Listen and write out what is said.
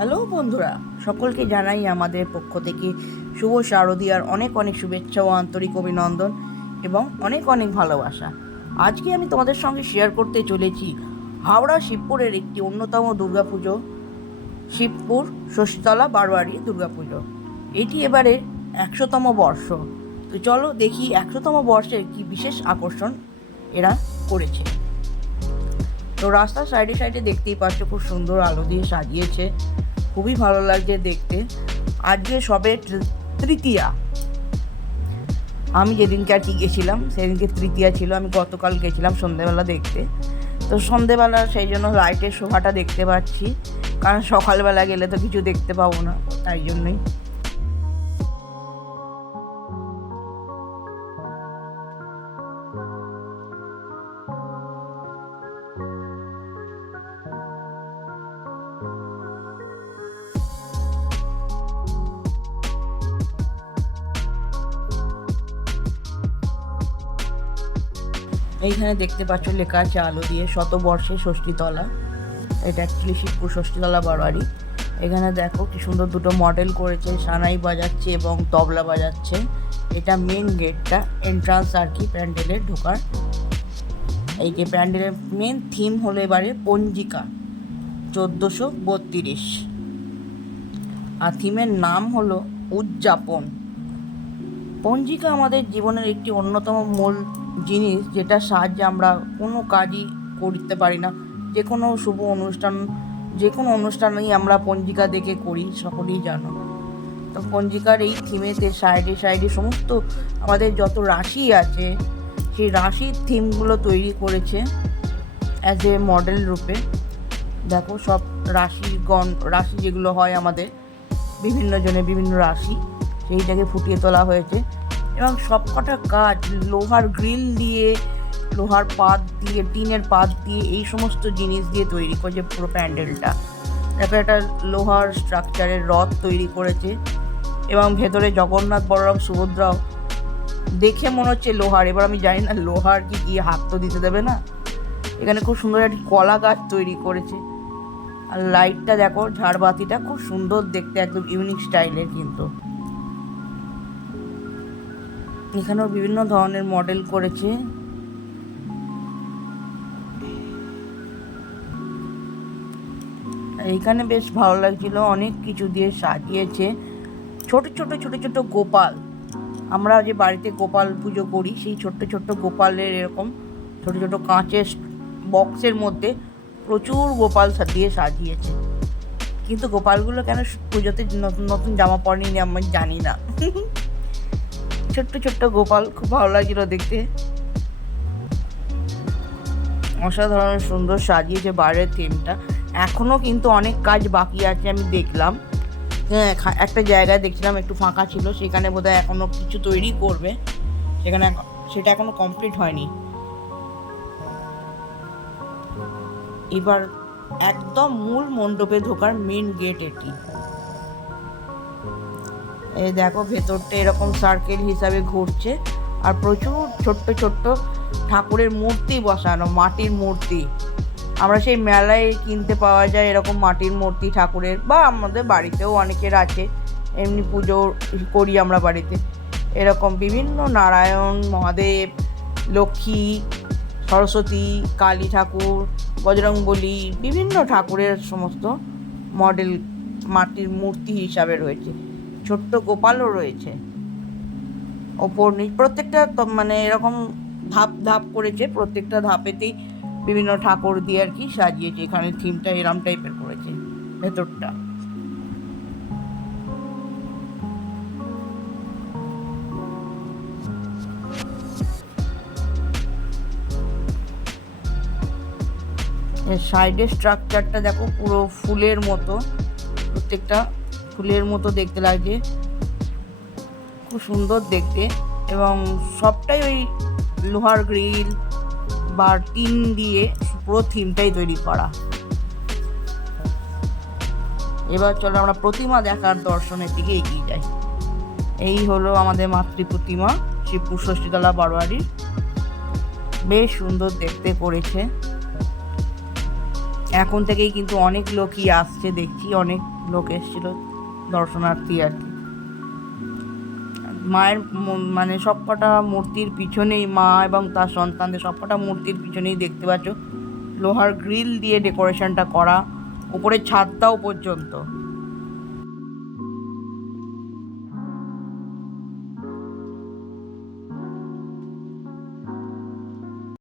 Hello বন্ধুরা, সকলকে জানাই আমাদের পক্ষ থেকে শুভ শারদীয়ার অনেক অনেক শুভেচ্ছা ও আন্তরিক অভিনন্দন এবং অনেক অনেক ভালোবাসা। আজকে আমি তোমাদের সঙ্গে শেয়ার করতে চলেছি হাওড়া শিবপুরের একটি অন্যতম দুর্গাপুজো, শিবপুর ষষ্ঠীতলা বারোয়ারি দুর্গাপুজো। এটি এবারে 100তম বর্ষ। তো চলো দেখি 100তম বর্ষের কি বিশেষ আকর্ষণ এরা করেছে। তো রাস্তার সাইডে সাইডে দেখতেই পাচ্ছ, খুব সুন্দর আলো দিয়ে সাজিয়েছে, খুবই ভালো লাগছে দেখতে। আজকে সবে তৃতীয়া, আমি যেদিনকে আর কি গেছিলাম সেদিনকে তৃতীয়া ছিল। আমি গতকাল গেছিলাম সন্ধেবেলা দেখতে। তো সন্ধেবেলা সেই জন্য লাইটের শোভাটা দেখতে পাচ্ছি, কারণ সকালবেলা গেলে তো কিছু দেখতে পাবো না, তাই জন্যই। এইখানে দেখতে পাচ্ছ লেখা আছে আলো দিয়ে শতবর্ষে ষষ্ঠীতলা। এটা অ্যাকচুয়ালি শিবপুর ষষ্ঠীতলা বারোয়ারি। এখানে দেখো কি সুন্দর দুটো মডেল করেছে, সানাই বাজাচ্ছে এবং তবলা বাজাচ্ছে। এটা মেন গেটটা, এন্ট্রান্স আর কি প্যান্ডেলের ঢোকার। এই যে প্যান্ডেলের মেন থিম হলো এবারে পঞ্জিকা 1432, আর থিমের নাম হলো উদযাপন। পঞ্জিকা আমাদের জীবনের একটি অন্যতম মূল জিনিস, যেটার সাহায্যে আমরা কোনো কাজই করতে পারি না। যে কোনো শুভ অনুষ্ঠান, যে কোনো অনুষ্ঠানেই আমরা পঞ্জিকা দেখে করি, সকলেই জানো। তো পঞ্জিকার এই থিমেতে সাইডে সাইডে সমস্ত আমাদের যত রাশি আছে সেই রাশির থিমগুলো তৈরি করেছে অ্যাজ এ মডেল রূপে। দেখো সব রাশি যেগুলো হয় আমাদের, বিভিন্ন জনের বিভিন্ন রাশি, সেইটাকে ফুটিয়ে তোলা হয়েছে। এবং সবকটা কাজ লোহার গ্রিল দিয়ে, লোহার পাত দিয়ে, টিনের পাত দিয়ে, এই সমস্ত জিনিস দিয়ে তৈরি করেছে পুরো প্যান্ডেলটা। দেখো একটা লোহার স্ট্রাকচারের রথ তৈরি করেছে, এবং ভেতরে জগন্নাথ, বলরাম, সুভদ্রাও দেখে মনে হচ্ছে লোহার। এবার আমি জানি না লোহার কি হাত তো দিতে দেবে না। এখানে খুব সুন্দর একটি কলা গাছ তৈরি করেছে। আর লাইটটা দেখো, ঝাড়বাতিটা খুব সুন্দর দেখতে, একদম ইউনিক স্টাইলের। কিন্তু এখানেও বিভিন্ন ধরনের মডেল করেছে। এইখানে বেশ ভালো লাগছিল, অনেক কিছু দিয়ে সাজিয়েছে। ছোট ছোট ছোট ছোট গোপাল, আমরা যে বাড়িতে গোপাল পুজো করি সেই ছোট্ট ছোট্ট গোপালের এরকম ছোট ছোট কাঁচের বক্সের মধ্যে প্রচুর গোপাল দিয়ে সাজিয়েছে। কিন্তু গোপালগুলো কেন পুজোতে নতুন নতুন জামা পরেনি আমি জানি না। ছোট্ট ছোট্ট গোপাল, খুব ভালো লাগছিল দেখতে। অসাধারণ সুন্দর সাজিয়েছে বাইরের থিমটা। এখনও কিন্তু অনেক কাজ বাকি আছে, আমি দেখলাম। হ্যাঁ, একটা জায়গায় দেখছিলাম একটু ফাঁকা ছিল, সেখানে বোধহয় এখনও কিছু তৈরি করবে, সেটা এখনও কমপ্লিট হয়নি। এবার একদম মূল মণ্ডপে ঢোকার মেন গেট এটি। এই দেখো ভেতরটা এরকম সার্কেল হিসাবে ঘুরছে, আর প্রচুর ছোট্ট ছোট্ট ঠাকুরের মূর্তি বসানো, মাটির মূর্তি। আমরা সেই মেলায় কিনতে পাওয়া যায় এরকম মাটির মূর্তি ঠাকুরের, বা আমাদের বাড়িতেও অনেকের আছে, এমনি পুজো করি আমরা বাড়িতে। এরকম বিভিন্ন নারায়ণ, মহাদেব, লক্ষ্মী, সরস্বতী, কালী ঠাকুর, বজরংবলী, বিভিন্ন ঠাকুরের সমস্ত মডেল মাটির মূর্তি হিসাবে রয়েছে। ছোট্ট গোপালও রয়েছে। ওপর নিচ প্রত্যেকটা মানে এরকম ধাপ ধাপ করেছে, প্রত্যেকটা ধাপেতেই বিভিন্ন ঠাকুর দিয়ে আর কি সাজিয়েছে। এখানে থিমটা এরম টাইপের করেছে ভেতরটা। সাইডের স্ট্রাকচারটা দেখো, পুরো ফুলের মতো, প্রত্যেকটা ফুলের মতো দেখতে লাগছে, খুব সুন্দর দেখতে। এবং সবটাই ওই লোহার গ্রিল বা টিন দিয়ে পুরো থিমটাই তৈরি করা। এবার চলো আমরা প্রতিমা দেখার দর্শনের দিকে এগিয়ে যাই। এই হলো আমাদের মাতৃ প্রতিমা, শিবপুর ষষ্ঠীতলা বারোয়ারি। বেশ সুন্দর দেখতে করেছে। এখন থেকেই কিন্তু অনেক লোকই আসছে, দেখছি অনেক লোক এসেছিল দর্শনার্থী আর কি। মায়ের মানে সবকটা মূর্তির পিছনেই, মা এবং তার সন্তানদের সবকটা মূর্তির পিছনেই দেখতে পাচ্ছ লোহার গ্রিল দিয়ে ডেকোরেশনটা করা, উপরে ছাদটাও পর্যন্ত